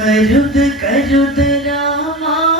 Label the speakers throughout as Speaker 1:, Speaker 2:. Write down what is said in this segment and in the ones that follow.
Speaker 1: കരുത്
Speaker 2: കരുത് രാമാ.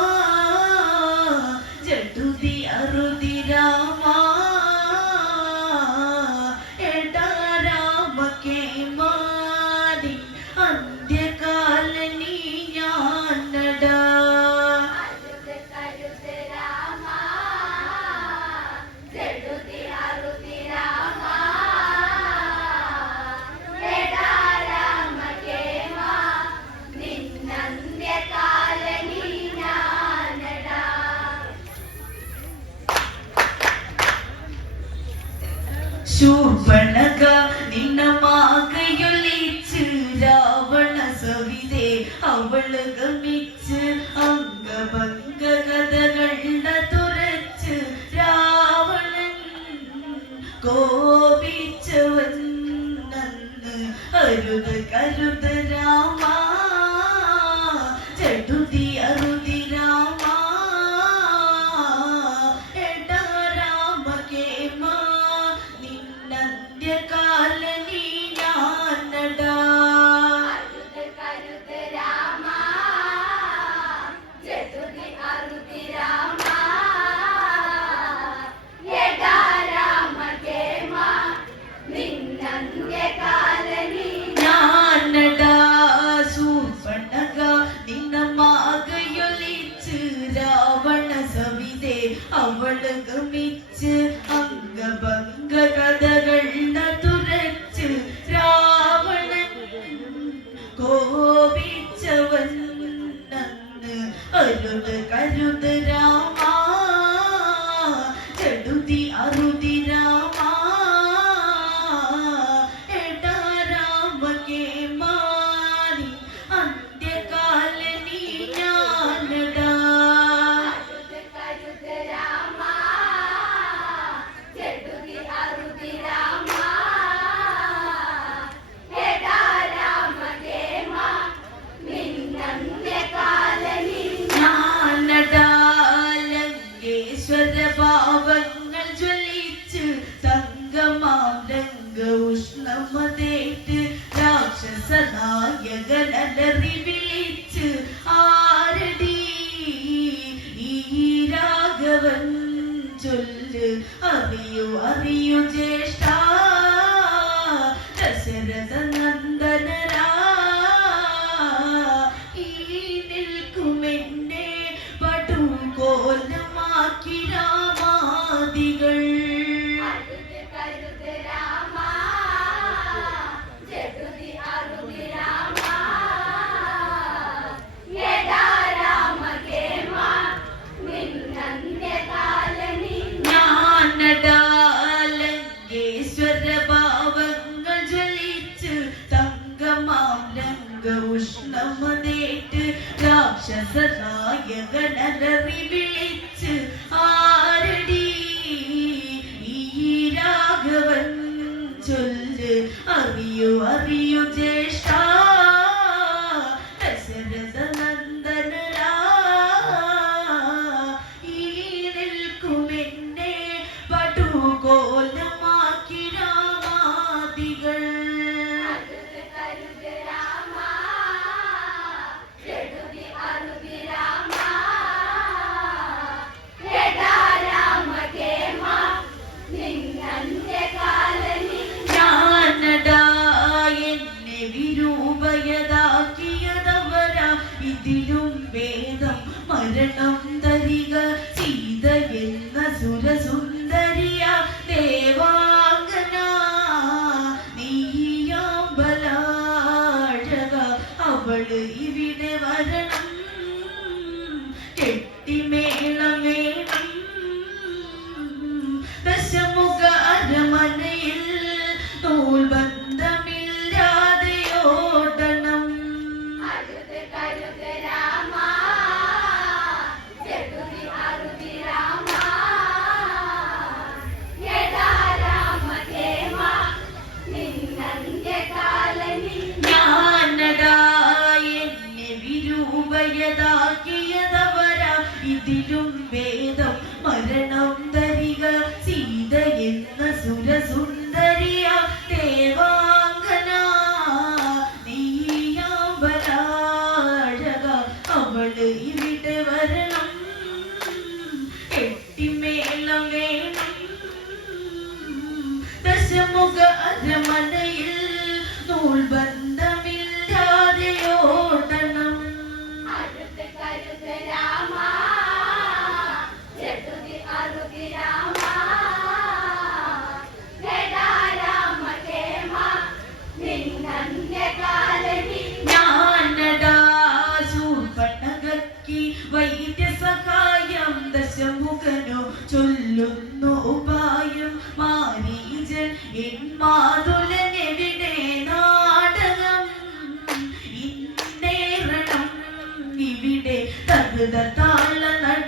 Speaker 1: കോപിച്ചവൻ നന്ന് അരുത് കരുത് രാമ. ചടുതി കരുതരാ ഇതിലും വേദം മരണം തരിക സീത എന്ന സുരസുന്ദ Sunday. விழுத தாழ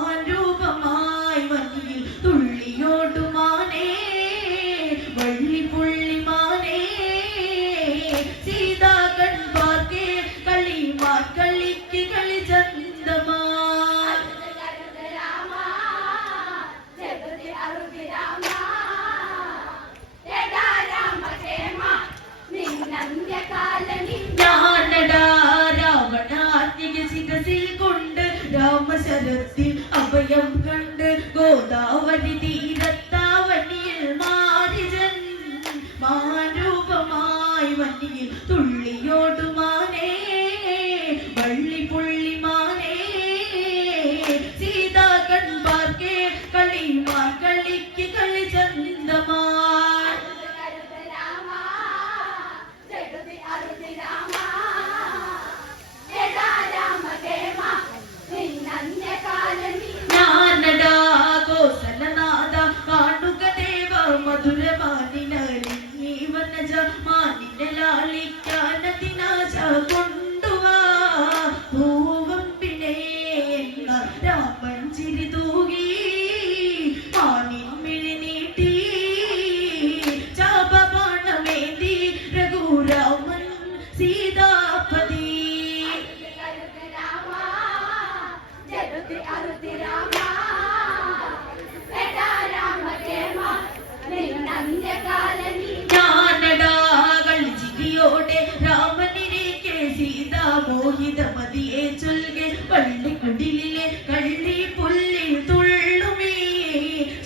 Speaker 1: മാൻ രൂപമായി മഞ്ഞിൽ തുള്ളിയോടുമാനേ വള്ളി പുള്ളി മാനേ സീതാ കൺപാർക്കെ കളിമാ കളിക്ക് കളി ചന്തമാ രാവണാത്മിക ശിരസിൽ കൊണ്ട് രാമശരത്തിൽ గోదావరి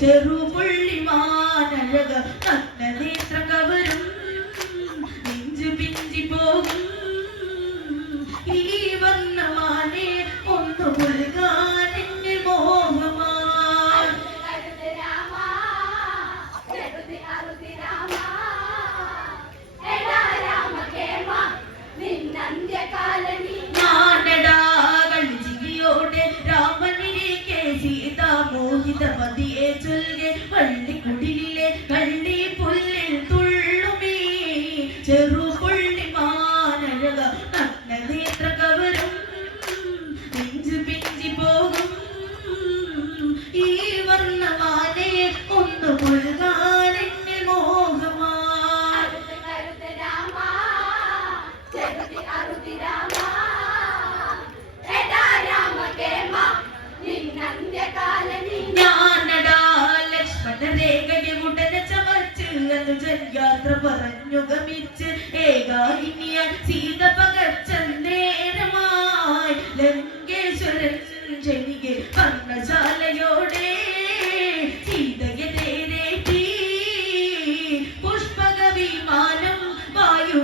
Speaker 1: செரு புள்ளி
Speaker 2: सीता मोहित पति ए चुल कुटिली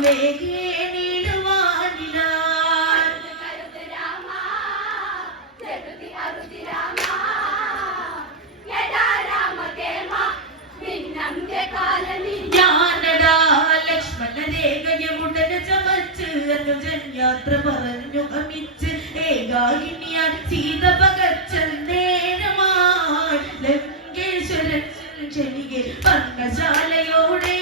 Speaker 2: உலகே நீடுவானினார்
Speaker 1: ഞാനടാ ലക്ഷ്മണ രേഖയമുടനെ ചമച്ച് അനുജന്യാത്ര പറഞ്ഞു അമിച്ച് ഏകാഹിനിയാൻ സീത പകച്ച നേരമായി ലങ്കേശ്വരൻ ക്ഷണികെ പങ്കശാലയോടെ